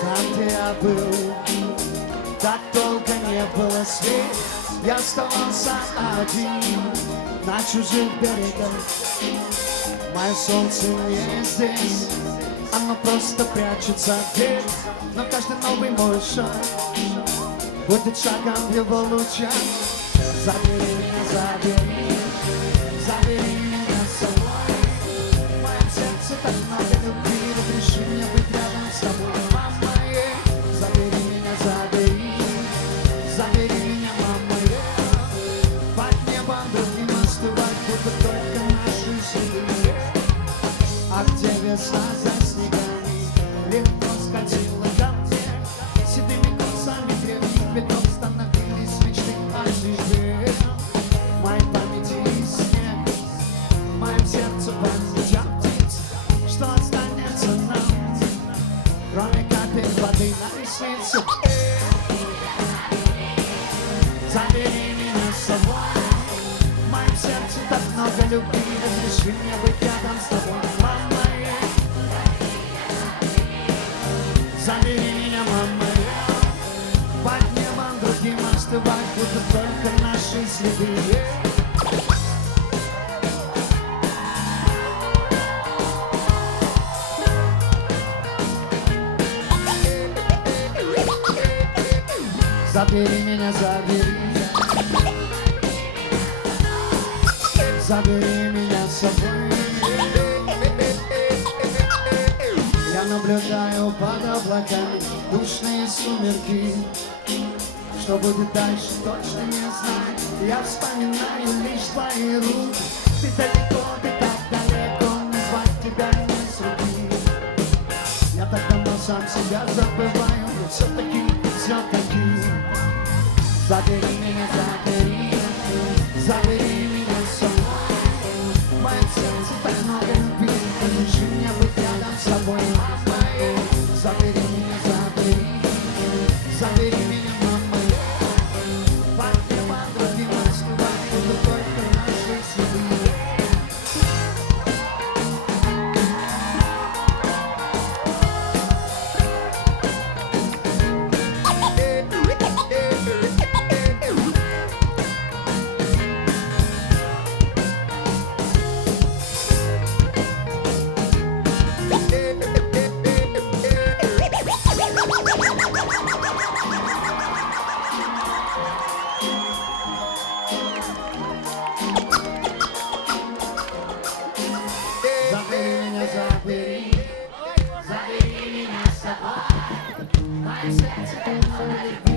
Там, где я был, так долго не было свет. Я оставался один на чужих берегах. Мое солнце не здесь, оно просто прячется где. Но каждый новый мой шаг будет шагом в его лучах. Забери меня, забери, забери меня с собой. В моем сердце так много любви, разреши мне быть рядом с тобой, мама. Забери меня, забери, забери меня, мама. Под небом другим остывать будут только наши земли. А где весна за снегами легко скользила ко мне. Седыми концами древних ветров становились мечты о звезде. В моей памяти снег, в моем сердце память о птиц. Что останется нам, кроме капель воды на ресницу? Забери меня с собой. В моем сердце так много любви, разреши мне быть рядом с тобой, мама. Забери меня, мама. Под небом другим остывать будут только наши следы. Забери меня, забери, забери меня с собой. Я наблюдаю под облаками душные сумерки. Что будет дальше, точно не знаю. Я вспоминаю лишь твои руки. Ты далеко, ты так далеко, назвать тебя не с руки. Я так давно сам себя забываю, но все-таки. Забери меня, забери, забери меня с собой. В моем сердце так много любви, разреши мне быть рядом с тобой, мама. Забери меня, забери, забери меня, мама. Под небом другим остывать будут только наши следы. Забери меня, забери, забери меня с собой. В моем сердце так много любви.